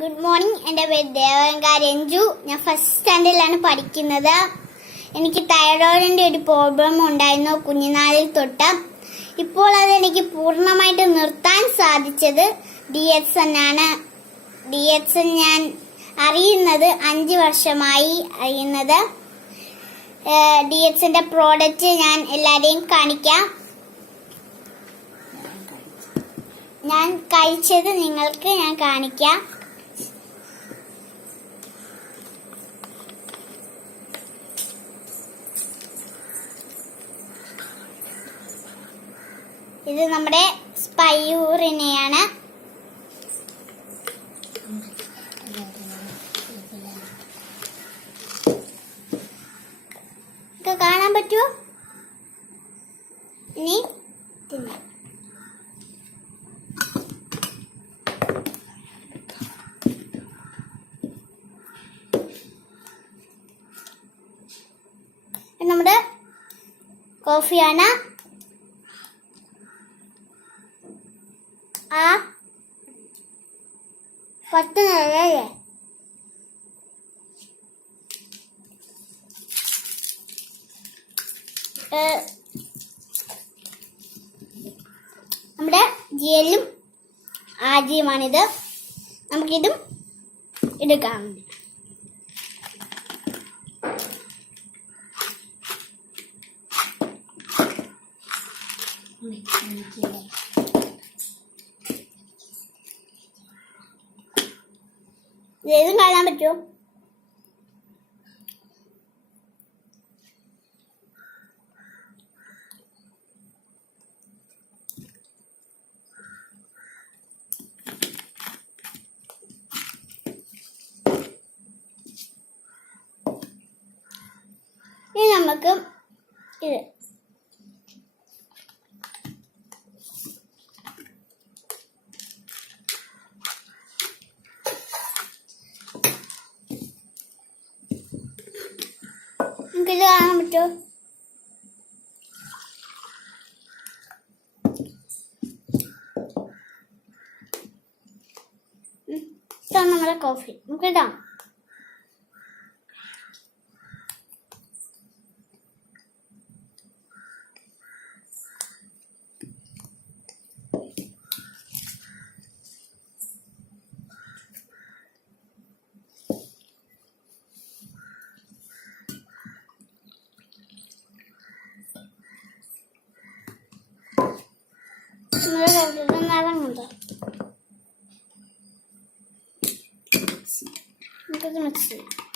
Good morning. എൻ്റെ പേര് ദേവഗംഗ രഞ്ജു. ഞാൻ ഫസ്റ്റ് സ്റ്റാൻഡേർഡിലാണ് പഠിക്കുന്നത്. എനിക്ക് തൈറോയിഡിൻ്റെ ഒരു പ്രോബ്ലം ഉണ്ടായിരുന്നു കുഞ്ഞുനാളിൽ തൊട്ട്. ഇപ്പോൾ അതെനിക്ക് പൂർണ്ണമായിട്ട് നിർത്താൻ സാധിച്ചത് DHN ആണ്. DHN ഞാൻ അറിയുന്നത് 5 വർഷമായി അറിയുന്നത്. DHNന്റെ പ്രോഡക്റ്റ് ഞാൻ എല്ലാവരെയും കാണിക്കാം. ഞാൻ കഴിച്ചത് നിങ്ങൾക്ക് ഞാൻ കാണിക്കാം. ഇത് നമ്മുടെ സ്പൈറൂറിനെയാണ്. ഇത് കാണാൻ പറ്റുമോ? ഇനി തിന്നാം. നമ്മുടെ കോഫിയാണ്. ആ 10 നിലയല്ലേ? നമ്മുടെ ജെല്ലും ആജിയുമാണിത്. നമുക്കിതും എടുക്കാം. ഇതും കാണാൻ പറ്റുമോ? ഇനി നമുക്ക് ഇത് നമുക്കിത് കാണാൻ പറ്റുമോ? ഇതാണ് നമ്മുടെ കോഫി. നമുക്കിടാം. നിറങ്ങുണ്ടോ? നമുക്കത് മിക്സ് ചെയ്യാം.